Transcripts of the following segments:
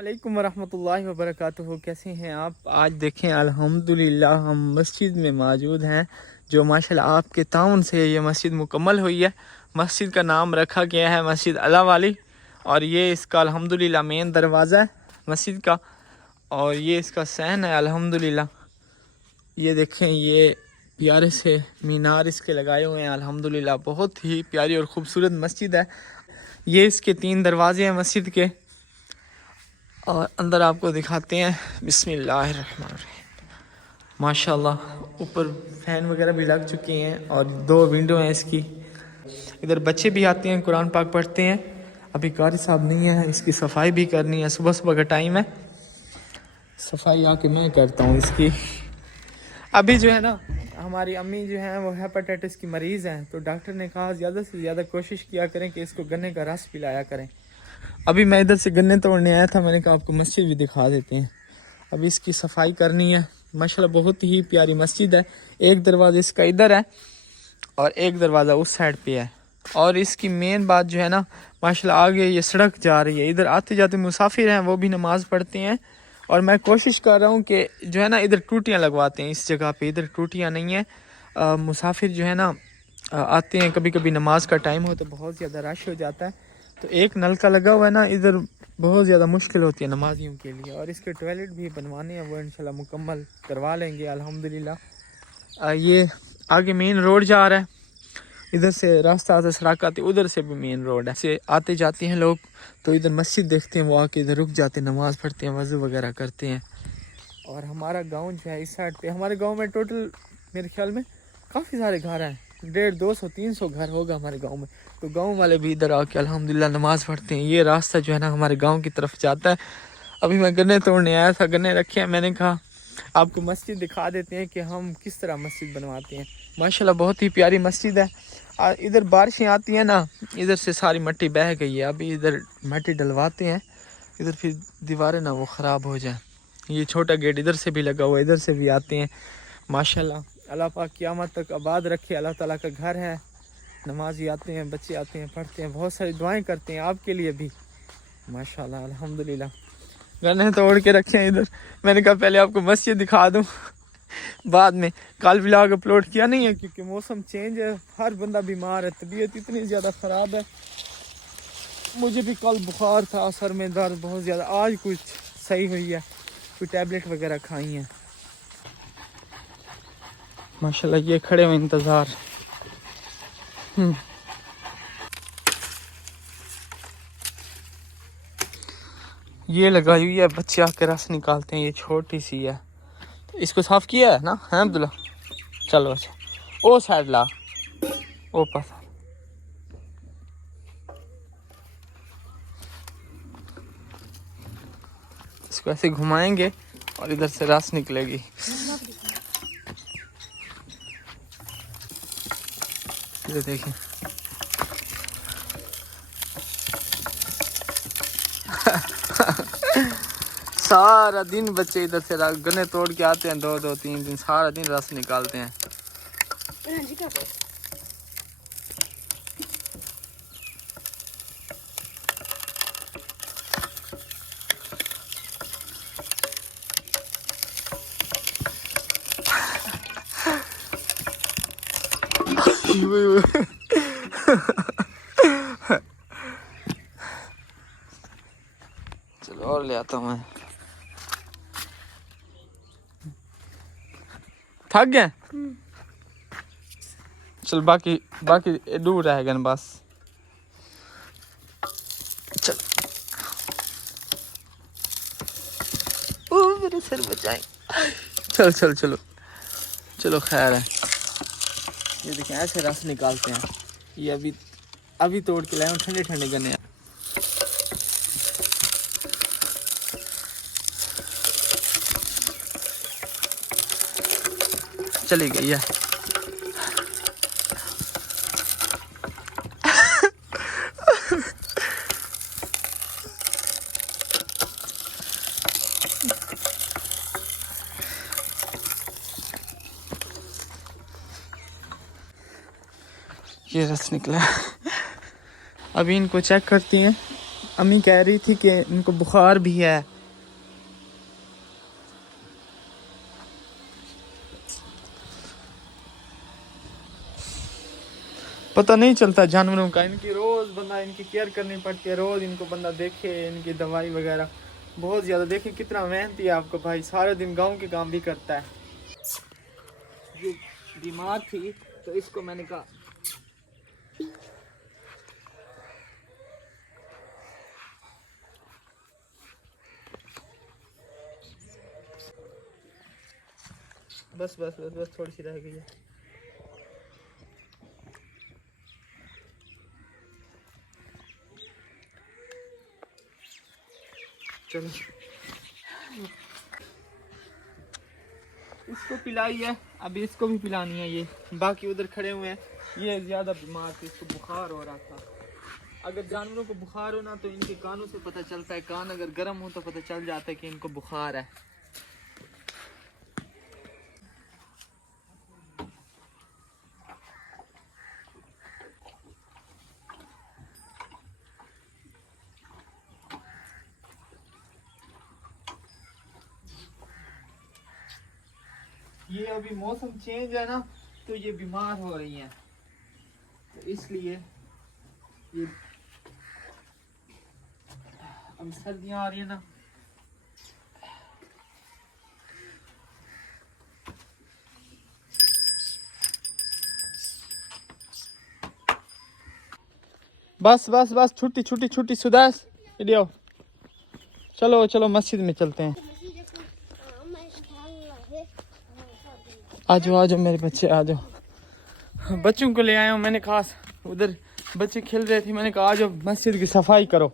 अस्सलामुअलैकुम वरहमतुल्लाहि वबरकातुहू। कैसे हैं आप? आज देखें अल्हम्दुलिल्लाह हम मस्जिद में मौजूद हैं, जो माशाल्लाह आपके ताउन से ये मस्जिद मुकम्मल हुई है। मस्जिद का नाम रखा गया है मस्जिद अला वाली, और ये इसका अल्हम्दुलिल्लाह मेन दरवाज़ा है मस्जिद का, और ये इसका सहन है अल्हम्दुलिल्लाह। ये देखें, ये प्यारे से मीनार इसके लगाए हुए हैं अल्हम्दुलिल्लाह। बहुत ही प्यारी और ख़ूबसूरत मस्जिद है। ये इसके 3 दरवाजे हैं मस्जिद के, और अंदर आपको दिखाते हैं। बिस्मिल्लाहिर्रहमानिर्रहीम। माशाल्लाह ऊपर फैन वगैरह भी लग चुके हैं, और 2 विंडो हैं इसकी। इधर बच्चे भी आते हैं, कुरान पाक पढ़ते हैं। अभी कारी साहब नहीं है, इसकी सफाई भी करनी है। सुबह सुबह का टाइम है, सफाई आके मैं करता हूँ इसकी। अभी जो है ना, हमारी अम्मी जो है वो हेपेटाइटिस की मरीज़ हैं, तो डॉक्टर ने कहा ज़्यादा से ज़्यादा कोशिश किया करें कि इसको गन्ने का रस पिलाया करें। अभी मैं इधर से गन्ने तोड़ने आया था, मैंने कहा आपको मस्जिद भी दिखा देते हैं। अभी इसकी सफाई करनी है। माशाल्लाह बहुत ही प्यारी मस्जिद है। एक दरवाज़ा इसका इधर है और एक दरवाज़ा उस साइड पे है। और इसकी मेन बात जो है ना, माशाल्लाह आगे ये सड़क जा रही है, इधर आते जाते मुसाफिर हैं वो भी नमाज़ पढ़ते हैं। और मैं कोशिश कर रहा हूँ कि जो है ना, इधर टूटियाँ लगवाते हैं इस जगह पे। इधर टूटियाँ नहीं है, मुसाफिर जो है ना आते हैं, कभी कभी नमाज का टाइम हो तो बहुत ज़्यादा रश हो जाता है, तो एक नलका लगा हुआ है ना इधर, बहुत ज़्यादा मुश्किल होती है नमाजियों के लिए। और इसके टॉयलेट भी बनवाने हैं, वो इंशाल्लाह मुकम्मल करवा लेंगे अल्हम्दुलिल्लाह। ये आगे मेन रोड जा रहा है, इधर से रास्ता आता सड़क आती, उधर से भी मेन रोड है। से आते जाते हैं लोग, तो इधर मस्जिद देखते हैं, वो आके इधर रुक जाते हैं, नमाज़ पढ़ते हैं, वज़ू वगैरह करते हैं। और हमारा गांव जो है इस साइड पे, हमारे गांव में टोटल मेरे ख्याल में काफ़ी सारे घर हैं, 150, 200, 300 घर होगा हमारे गांव में। तो गांव वाले भी इधर आके अल्हम्दुलिल्लाह नमाज़ पढ़ते हैं। ये रास्ता जो है ना हमारे गांव की तरफ जाता है। अभी मैं गन्ने तोड़ने आया था, गन्ने रखे हैं, मैंने कहा आपको मस्जिद दिखा देते हैं कि हम किस तरह मस्जिद बनवाते हैं। माशाल्लाह बहुत ही प्यारी मस्जिद है। और इधर बारिशें आती हैं ना, इधर से सारी मिट्टी बह गई है। अभी इधर मिट्टी डलवाते हैं, इधर फिर दीवारें ना वो ख़राब हो जाए। ये छोटा गेट इधर से भी लगा हुआ है, इधर से भी आते हैं। माशाल्लाह अल्लाह पाक क़यामत तक आबाद रखे। अल्लाह ताला का घर है, नमाजी आते हैं, बच्चे आते हैं, पढ़ते हैं, बहुत सारी दुआएं करते हैं आपके लिए भी। माशाल्लाह अल्हम्दुलिल्लाह। गन्ने तोड़ के रखे हैं इधर। मैंने कहा पहले आपको मस्जिद दिखा दूँ, बाद में। कल व्लॉग अपलोड किया नहीं है क्योंकि मौसम चेंज है, हर बंदा बीमार है, तबीयत इतनी ज़्यादा ख़राब है। मुझे भी कल बुखार था, सर में दर्द बहुत ज़्यादा, आज कुछ सही हुई है, कोई टैबलेट वगैरह खाई हैं। माशाल्लाह ये खड़े हुए इंतज़ार। ये लगाई हुई है, बच्चे आके रस निकालते हैं। ये छोटी सी है, इसको साफ किया है ना, है अब्दुल्ला? चलो अच्छा, ओ साइड ला, ओ पास। इसको ऐसे घुमाएंगे और इधर से रस निकलेगी। ये देखें सारा दिन बच्चे इधर से गन्ने तोड़ के आते हैं, 2-2, 3 दिन, सारा दिन रस निकालते हैं। चलो और ले आता हूँ मैं। थक गए? चल बाकी दूर रहेगा ना बस। चल ओ मेरे सर बचाए। चल चल चलो चलो, खैर है। ये देखें ऐसे रस निकालते हैं। ये अभी तोड़ के लाए हूँ, ठंडे ठंडे गन्ने। चली गई है। ये रस निकला। अभी इनको चेक करती हैं, अम्मी कह रही थी कि इनको बुखार भी है। पता नहीं चलता जानवरों का, इनकी रोज बंदा इनकी केयर करनी पड़ती है, रोज इनको बंदा देखे, इनकी दवाई वगैरह बहुत ज़्यादा। देखें कितना मेहनती है आपका भाई, सारा दिन गांव के काम भी करता है। ये बीमार थी तो इसको मैंने कहा बस बस बस बस थोड़ी सी रह गई है। चलो इसको पिलाई है, अभी इसको भी पिलानी है। ये बाकी उधर खड़े हुए हैं, ये ज़्यादा बीमार थे, इसको बुखार हो रहा था। अगर जानवरों को बुखार हो ना तो इनके कानों से पता चलता है, कान अगर गर्म हो तो पता चल जाता है कि इनको बुखार है। ये अभी मौसम चेंज है ना तो ये बीमार हो रही हैं, तो इसलिए ये अब सर्दियाँ आ रही है ना। बस बस बस छुट्टी छुट्टी छुट्टी सुदास आओ, चलो चलो मस्जिद में चलते हैं। आ जाओ मेरे बच्चे आ जाओ। बच्चों को ले आया हूँ मैंने खास, उधर बच्चे खेल रहे थे, मैंने कहा आ जाओ मस्जिद की सफाई करो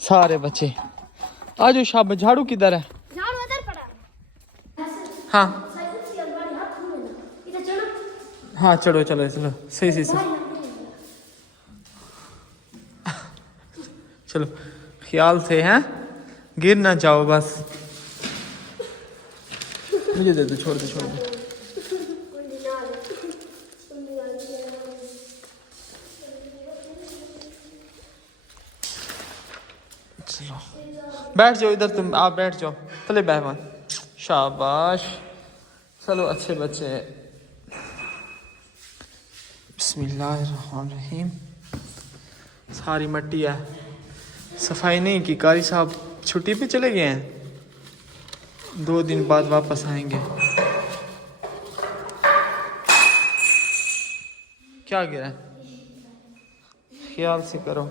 सारे बच्चे। आ जाओ शाबाश। झाड़ू किधर है? हाँ हाँ चलो चलो चलो सही सही सही चलो ख्याल से हैं, गिर ना जाओ बस। मुझे दे दो, छोड़ दो छोड़ दो। चलो बैठ जाओ इधर, तुम आप बैठ जाओ, चले बहमान शाबाश। चलो अच्छे बच्चे। बिस्मिल्लाहिर्रहमानिर्रहीम। सारी मट्टी है, सफाई नहीं की। कारी साहब छुट्टी पे चले गए हैं, 2 दिन बाद वापस आएंगे। क्या गिरा है? ख्याल से करो।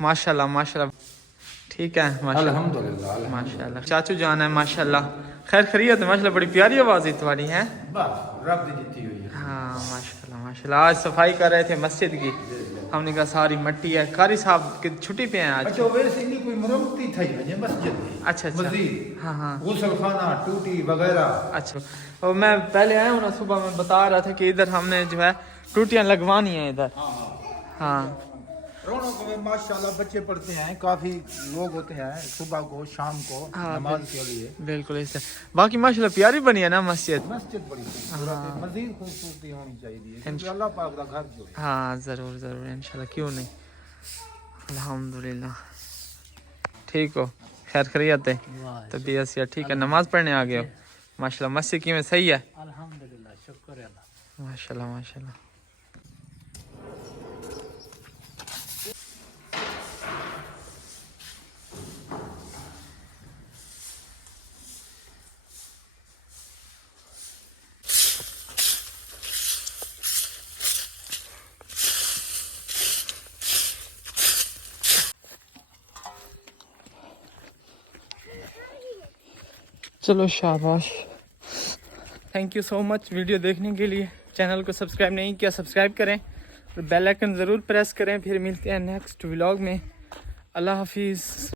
माशाल्लाह माशाल्लाह ठीक है माशाल्लाह अल्हम्दुलिल्लाह माशाल्लाह। चाचू जान है माशाल्लाह, खैर खैरियत है माशाल्लाह। बड़ी प्यारी आवाज़ है तुम्हारी है। रब दी जीती हुई है। हाँ माशाल्लाह माशाल्लाह। आज सफाई कर रहे थे मस्जिद की, हमने कहा सारी मट्टी है। कारी साहब की छुट्टी पे हैं आज। अच्छा वैसे नहीं कोई मरम्मती थी वजह मस्जिद में। अच्छा अच्छा मस्जिद हाँ हाँ गुसलखाना टूटी वगैरह। अच्छा। और मैं पहले आया हूँ ना, सुबह में बता रहा था कि इधर हमने जो है टूटियाँ लगवानी है इधर। हाँ रौनक में माशाल्लाह बच्चे पढ़ते हैं, काफी लोग होते हैं सुबह को शाम को हाँ, नमाज के लिए। बिल्कुल ऐसे। बाकी माशाल्लाह प्यारी बनी है ना मस्जिद। मस्जिद बड़ी खूबसूरत है, मजीद खूबसूरती होनी चाहिए क्योंकि अल्लाह पाक का घर जो है। हाँ ज़रूर ज़रूर इंशाल्लाह, क्यों नहीं। अल्हम्दुलिल्लाह ठीक हो, खैर खैरियत है। तबीयत से ठीक है, नमाज पढ़ने आ गए हो। माशाल्लाह मस्जिद की में सही है। अल्हम्दुलिल्लाह शुक्र है अल्लाह। माशाल्लाह माशाल्लाह। चलो शाबाश, thank you so much video देखने के लिए। चैनल को सब्सक्राइब नहीं किया सब्सक्राइब करें और बेल आइकन ज़रूर प्रेस करें। फिर मिलते हैं नेक्स्ट व्लॉग में। अल्लाह हाफिज़।